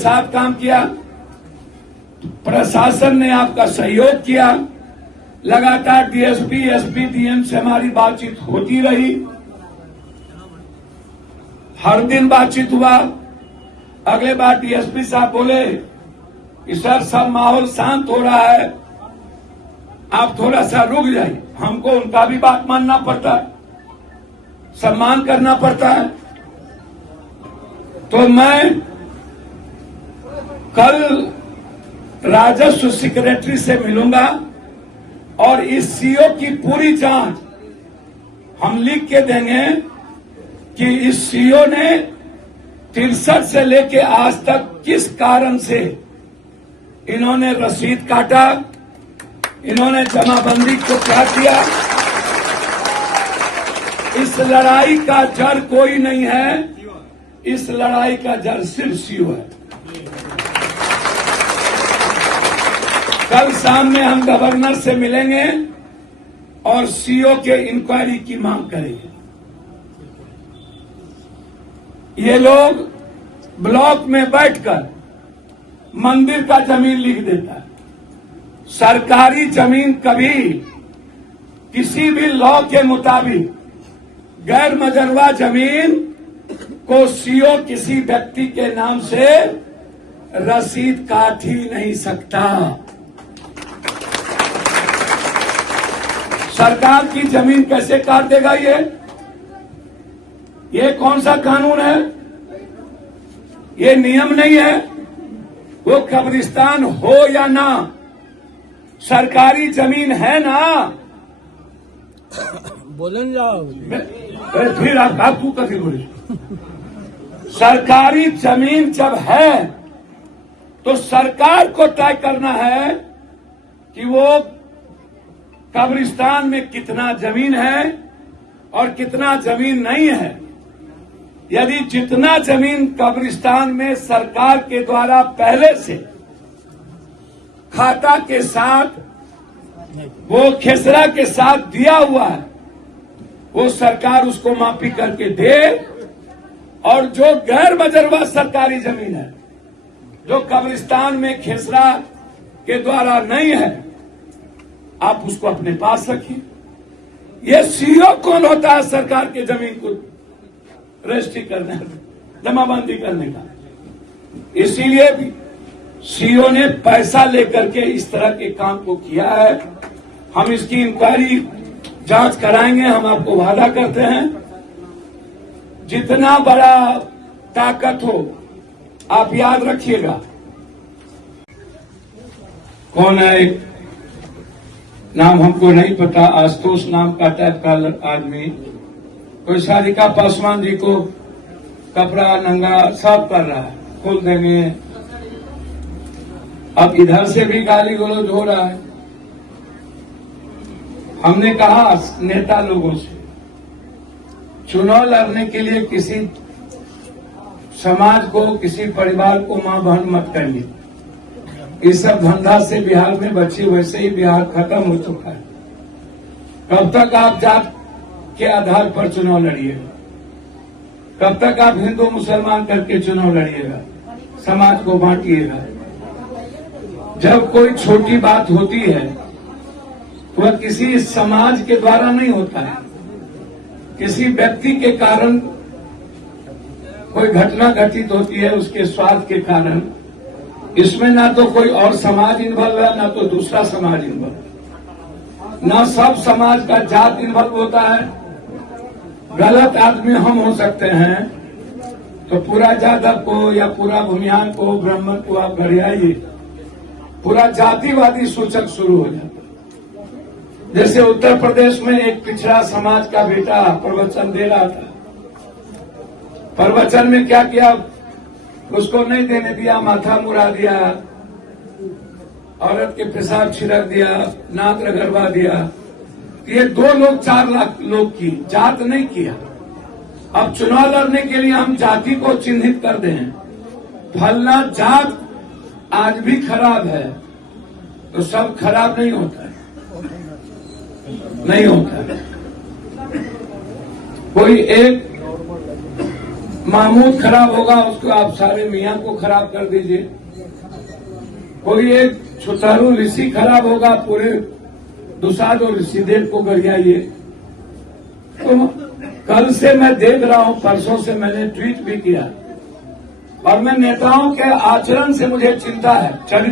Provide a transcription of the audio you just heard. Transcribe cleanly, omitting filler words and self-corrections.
साथ काम किया, प्रशासन ने आपका सहयोग किया, लगातार डीएसपी, एसपी, डीएम से हमारी बातचीत होती रही, हर दिन बातचीत हुआ। अगले बार डीएसपी साहब बोले कि सर सब माहौल शांत हो रहा है, आप थोड़ा सा रुक जाइए। हमको उनका भी बात मानना पड़ता है, सम्मान करना पड़ता है। तो मैं कल राजस्व सेक्रेटरी से मिलूंगा और इस सीओ की पूरी जांच हम लिख के देंगे कि इस सीओ ने 63 से लेके आज तक किस कारण से इन्होंने रसीद काटा, इन्होंने जमाबंदी को क्या किया। इस लड़ाई का जड़ कोई नहीं है, इस लड़ाई का जड़ सिर्फ सीओ है। कल शाम में हम गवर्नर से मिलेंगे और सीओ के इंक्वायरी की मांग करेंगे। ये लोग ब्लॉक में बैठकर मंदिर का जमीन लिख देता है। सरकारी जमीन कभी किसी भी लॉ के मुताबिक गैर मजरवा जमीन को सीओ किसी व्यक्ति के नाम से रसीद काट ही नहीं सकता। सरकार की जमीन कैसे काट देगा ये कौन सा कानून है? ये नियम नहीं है। वो कब्रिस्तान हो या ना, सरकारी जमीन है ना। बोलन जाओ फिर आपको कभी बोले। सरकारी जमीन जब है तो सरकार को तय करना है कि वो कब्रिस्तान में कितना जमीन है और कितना जमीन नहीं है। यदि जितना जमीन कब्रिस्तान में सरकार के द्वारा पहले से खाता के साथ, वो खेसरा के साथ दिया हुआ है, वो सरकार उसको माफी करके दे। और जो गैर मजरवा सरकारी जमीन है, जो कब्रिस्तान में खेसरा के द्वारा नहीं है, आप उसको अपने पास रखिए। ये सीओ कौन होता है सरकार के जमीन को रजिस्ट्री करने, जमाबंदी करने का? इसीलिए भी सीओ ने पैसा लेकर के इस तरह के काम को किया है। हम इसकी इंक्वायरी जांच कराएंगे, हम आपको वादा करते हैं। जितना बड़ा ताकत हो, आप याद रखिएगा। कौन है, नाम हमको नहीं पता, आशुतोष नाम का टाइप का आदमी, कोई सारिका पासवान जी को कपड़ा नंगा साफ कर रहा है, खोल देंगे। अब इधर से भी गाली गलौज हो रहा है। हमने कहा नेता लोगों से, चुनाव लड़ने के लिए किसी समाज को, किसी परिवार को मां बहन मत करिए। इस सब धंधा से बिहार में बच्चे, वैसे ही बिहार खत्म हो चुका है। कब तक आप जात के आधार पर चुनाव लड़िएगा? कब तक आप हिंदू मुसलमान करके चुनाव लड़िएगा? समाज को बांटिएगा? जब कोई छोटी बात होती है वह किसी समाज के द्वारा नहीं होता है, किसी व्यक्ति के कारण कोई घटना घटित होती है, उसके स्वार्थ के कारण। इसमें ना तो कोई और समाज इन्वॉल्व है, ना तो दूसरा समाज इन्वॉल्व, ना सब समाज का जात इन्वॉल्व होता है। गलत आदमी हम हो सकते हैं तो पूरा जादव को या पूरा भूमिहान को, ब्राह्मण को आप घड़ियाइए, पूरा जातिवादी सूचक शुरू हो जाता है। जैसे उत्तर प्रदेश में एक पिछड़ा समाज का बेटा प्रवचन दे रहा था, प्रवचन में क्या किया, उसको नहीं देने दिया, माथा मुड़ा दिया, औरत के पेशाब छिड़क दिया, नाक रगड़वा दिया। ये 2 लोग 4 लाख लोग की जात नहीं किया। अब चुनाव लड़ने के लिए हम जाति को चिन्हित कर दें, फलना जात आज भी खराब है, तो सब खराब नहीं होता है, नहीं होता है। कोई एक महमूद खराब होगा, उसको आप सारे मियाँ को खराब कर दीजिए। कोई एक छुतारू ऋषि खराब होगा, पूरे दुसाध और ऋषिदेव को गरियाइए। तो कल से मैं देख रहा हूं, परसों से मैंने ट्वीट भी किया, और मैं नेताओं के आचरण से मुझे चिंता है। चलिए